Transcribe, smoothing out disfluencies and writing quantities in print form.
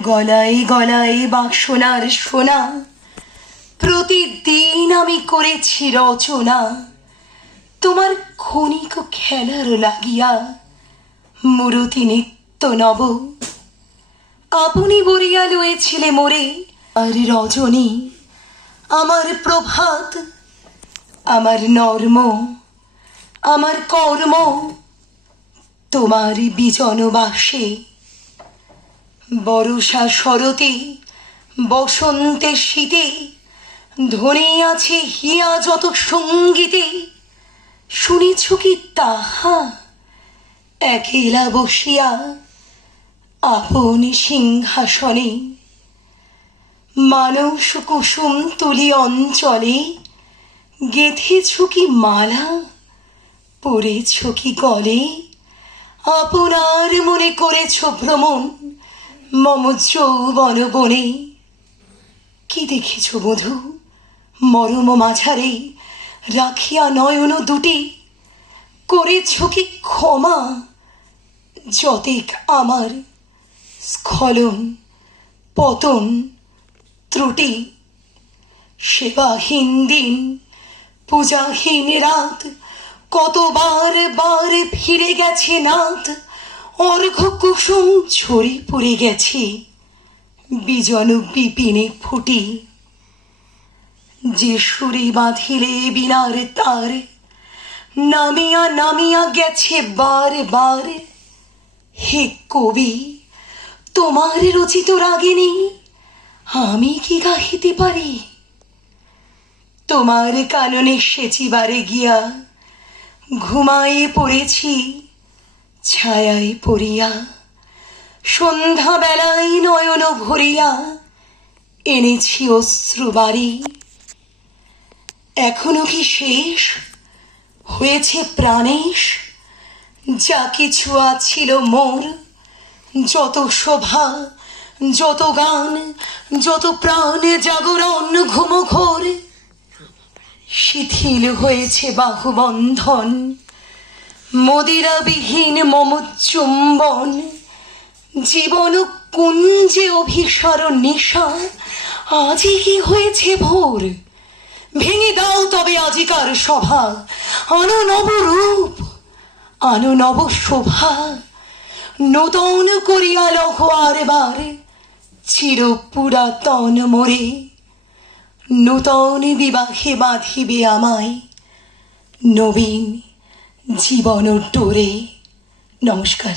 গলায় গলায় বাসনার সোনা, প্রতিদিন আমি করেছি রচনা। তোমার ক্ষণিক খেলার লাগিয়া মূরতি নিত্য নব। আপনি বরিয়া লয়েছিলে মোরে আর রজনী, আমার প্রভাত, আমার নর্ম, আমার কর্ম তোমার বিজনবাসে। বরষা শরতে বসন্তে শীতে ধ্বনি আছে হিয়া যত সঙ্গীতে। শুনেছ কি তাহা একেলা বসিয়া আপন সিংহাসনে? মানস কুসুম তুলি অঞ্চলে গেথেছ কি মালা, পরেছ কি গলে? আপনার মনে করেছ ভ্রমণ মম যৌবন বনে। কি দেখিছ বধূ মরম মাঝারে রাখিয়া নয়ন দুটি? করেছ কি ক্ষমা যতেক আমার স্খলন পতন ত্রুটি? সেবাহীন দিন পূজাহীন রাত কতবার বার ফিরে গেছে নাথ। অর্ঘ্য কুসুম ঝরে পড়ে গেছে বিজন বিপিনে ফুটি। যে সুরে বাঁধিলে বিনার তার নামিয়া নামিয়া গেছে বার বার। হে কবি, তোমার রচিত রাগিনী আমি কি গাহিতে পারি? তোমার কাননে সেচিবারে গিয়া ঘুমায়ে পড়েছি ছায়ায় পড়িয়া। সন্ধ্যা বেলায় নয়ন ভরিয়া এনেছি অশ্রুবারি। এখনো কি শেষ হয়েছে প্রাণেশ যা কিছু আছিল মোর? যত শোভা, যত গান, যত প্রাণ জাগরণ ঘুমঘোর শিথিল হয়েছে বাহুবন্ধন। মদিরাবিহীন মম চুম্বন জীবন কুঞ্জে অভিসর নিশা। আজই কি হয়েছে ভোর? ভেঙে দাও তবে আজিকার সভা। আনো নব রূপ, আনো নব শোভা। নূতন করিয়া লহ আর বার চির পুরাতন মোরে। নূতন বিবাহে বাঁধিবে আমায় নবীন জীবন ডোরে। নমস্কার।